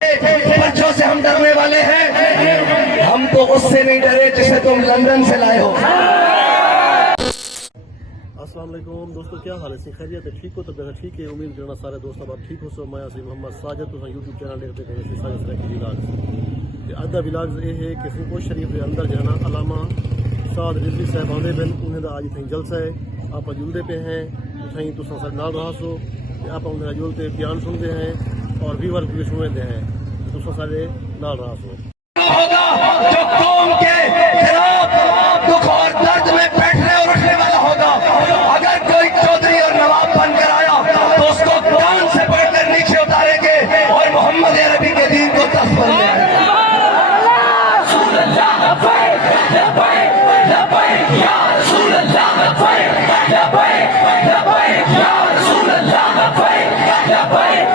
बच्चों से हम डरने वाले हैं, हम तो उससे नहीं डरे जिसे तुम लंदन से लाए हो। अस्सलाम वालेकुम दोस्तों, क्या हाल है? खैरियत है? ठीक हो? तो बेहद ठीक है। उम्मीद करना सारे दोस्त अब ठीक हो। सो मैं मोहम्मद साजिद तो यूट्यूब चैनल देखते हैं साजिद सराकी विलाग्स। अद्धा विलाग्स ये है कि सिंकोट शरीफ के अंदर जो है ना अलामा साद रिजवी साहब आने बिन उन्हें आज इतनी जलसा है। आप जुलते पे हैं उठाई तो सर नाल रहा सो आप उन्हें जुलते बयान सुनते हैं और व्यूवर भी सुनते हैं तो सारे नाल रहा सो होगा जो कौम के खिलाफ दुख और दर्द में बैठने और उठने वाला होगा। अगर कोई चौधरी और नवाब बनकर आया तो उसको कान से पकड़कर नीचे उतारेंगे और मोहम्मद अरबी के दीन को तख्त पर ले आएंगे।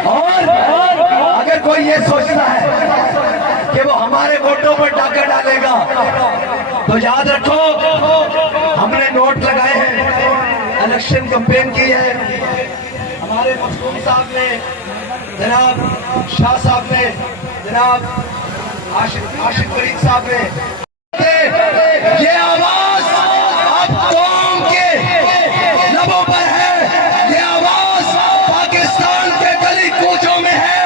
और अगर कोई ये सोचता है कि वो हमारे वोटों पर डाका डालेगा तो याद रखो, हमने नोट लगाए हैं, इलेक्शन कैंपेन की है। हमारे मखदूम साहब ने, जनाब शाह साहब ने, जनाब आशिक फरीद साहब ने ये आवाज अब कौम के लबों पर है, ये आवाज पाकिस्तान के गली कूचों में है,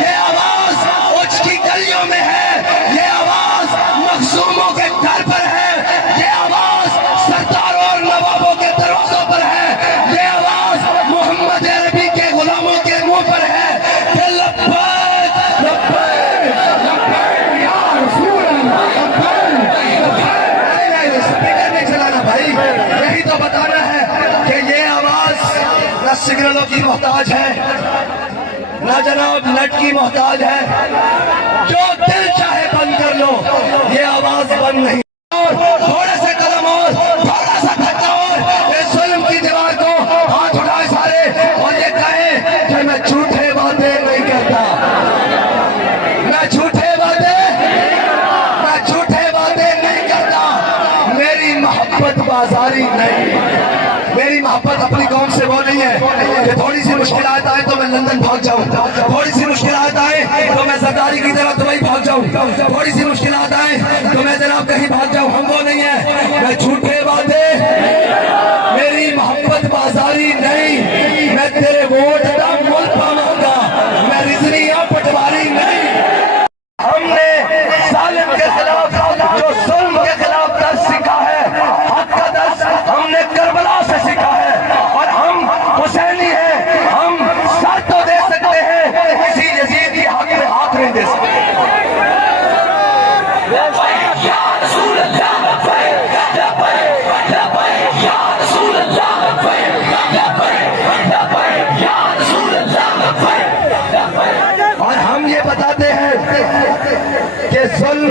ये आवाज उच्च की गलियों में है, ये आवाज मखसूमों के घर पर है, ये आवाज सरदारों और नवाबों के दरवाजों पर है, ये आवाज मोहम्मद अरबी के गुलामों के मुंह पर है कि लब्बैक लब्बैक लब्बैक या रसूल अल्लाह लब्बैक। स्पीकर नहीं चलाना भाई, यही तो बताना है कि ये आवाज न सिग्नलों की मोहताज है, ना जनाब नेट की मोहताज है। जो दिल चाहे बंद कर लो, ये आवाज बंद नहीं। थोड़े से कदम और, थोड़ा सा खतरा और, इस जुल्म की दीवार को हाथ उठाए सारे और ये कहे कि मैं झूठे बातें नहीं करता, मैं झूठे बातें नहीं करता। मेरी मोहब्बत बाजारी नहीं, मेरी मोहब्बत अपनी कौम से वो नहीं है कि थोड़ी सी मुश्किलात आए तो मैं लंदन भाग जाऊं, थोड़ी सी मुश्किलात आए तो मैं सरदारी की तरह दुबई भाग जाऊं, थोड़ी सी मुश्किलात आए तो मैं जनाब कहीं भाग जाऊं। हम वो नहीं है, मैं झूठे वादे, मेरी मोहब्बत बाजारी नहीं, मैं तेरे वोट का मुल्क पाऊंगा, मैं रिजवियां पटवारी नहीं। हमने जालिम के खिलाफ जो जुल्म के खिलाफ दर्द सीखा है, हक का दर्द हमने करबला से सीखा है और हम हुसैनी हैं। हम सर तो दे सकते हैं, किसी यजीद की हक में हाथ नहीं दे सकते। और हम ये बताते हैं कि जुल्म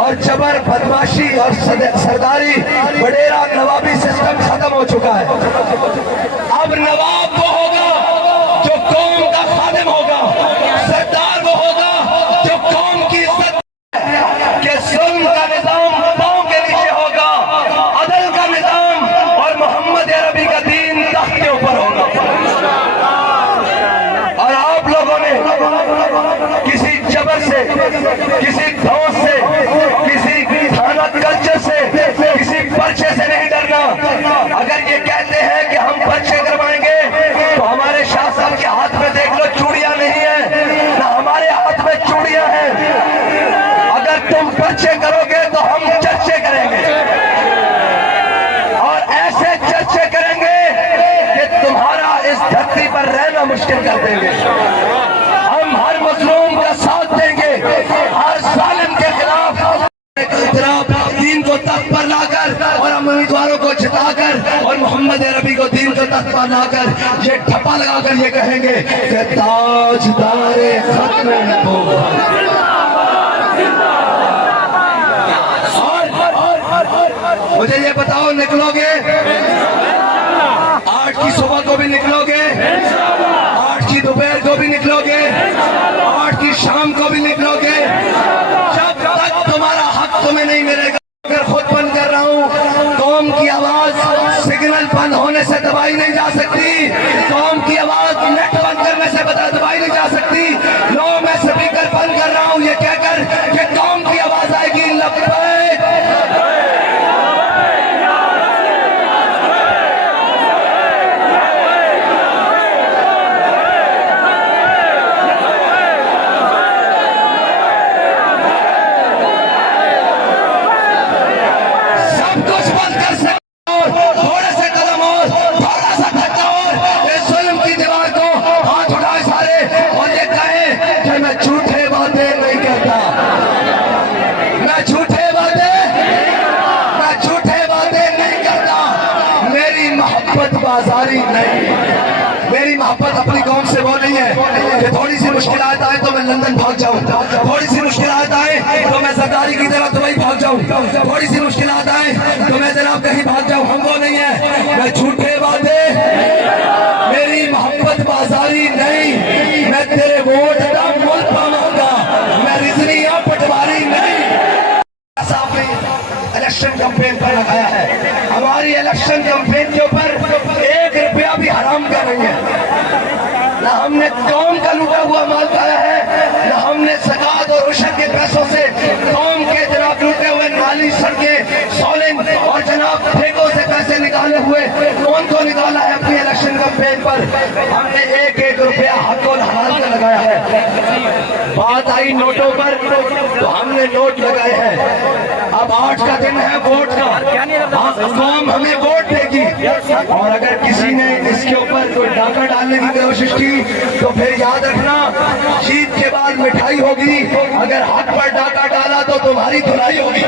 और जबर, बदमाशी और सरदारी, बडेरा नवाबी सिस्टम खत्म हो चुका है। अब नवाब वो होगा जो कौम का खादिम होगा, सरदार वो होगा जो कौम की इज्जत के जुल्म का निजाम पांव के नीचे होगा, अदल का निजाम और मोहम्मद अरबी का दीन तख्त के ऊपर होगा। और आप लोगों ने किसी जबर से, किसी धौंस से, किसी थाना कल्चर से, किसी पर्चे से नहीं डरना। अगर ये कहते हैं कि हम पर्चे करवाएंगे तो हमारे शाह साहब के हाथ में देख लो चूड़ियां नहीं है, ना हमारे हाथ में चूड़ियां हैं। अगर तुम पर्चे करोगे तो हम चर्चे करेंगे और ऐसे चर्चे करेंगे कि तुम्हारा इस धरती पर रहना मुश्किल कर देंगे। हम हर मजलूम का साथ देंगे, हर जालिम के खिलाफ दीन को तख्त पर लाकर और हम उम्मीदवारों को जिताकर और मोहम्मद अरबी को दीन को तख्त पर लाकर ये ठप्पा लगाकर ये कहेंगे कि ताजदारे खत्म और मुझे ये बताओ, निकलोगे 8 की सुबह को भी निकलोगे, 8 की दोपहर को भी निकलोगे, 8 की शाम को भी निकलोगे, जब तक तुम्हारा हक तुम्हें नहीं मिलेगा। अगर खुद बंद कर रहा हूँ, कौम की आवाज सिग्नल बंद होने से दबाई नहीं जा सकती, कौम की आवाज नेट बंद करने से दबाई नहीं जा सकती। लो मैं सभी स्पीकर बंद कर रहा हूं ये कहकर कि कौम की आवाज आएगी लब्बैक। सब कुछ बंद कर सकते हो, थोड़े से कदम और, थोड़ा सा धक्का और, इस जुल्म की दीवार को हाथ उठाए सारे और ये कहे कि मैं झूठे वादे नहीं करता, मैं झूठे वादे नहीं करता, मेरी मोहब्बत बाजारी नहीं, मेरी मोहब्बत अपनी कौम से वो नहीं है कि थोड़ी सी मुश्किलात आए तो मैं लंदन भाग जाऊं, थोड़ी सी मुश्किलात आए तो मैं सरदारी की तरह दुबई भाग जाऊं, थोड़ी सी मुश्किलात आए तो मैं जनाब कहीं भाग जाऊं। हम वो नहीं है, मैं झूठे वादे, मेरी मोहब्बत बाजारी नहीं, मैं तेरे वोट का मुल्क पाऊंगा, मैं रिजवियां पटवारी नहीं। आपने इलेक्शन कैंपेन पर लगाया है, हमारी इलेक्शन कैंपेन के ऊपर 1 रुपया भी हराम कर रही है, ना हमने कौम का लूटा हुआ माल खाया है, ना हमने ज़कात और उशर के पैसों से कौम के जनाब लूटे हुए नाली सड़कें सोलिन और जनाब ठेकों से पैसे निकाले हुए कौन को निकाला है अपनी इलेक्शन कैंपेन पर। हमने 1-1 रुपया हक और हलाल का लगाया है। बात आई नोटों पर तो हमने नोट लगाए हैं। अब 8 का दिन है वोट का, कौम हमें वोट देगी और अगर किसी ने इसके ऊपर कोई डाका डालने की कोशिश की तो फिर याद रखना जीत के बाद मिठाई होगी, अगर हक पर डाका डाला तो तुम्हारी धुलाई होगी।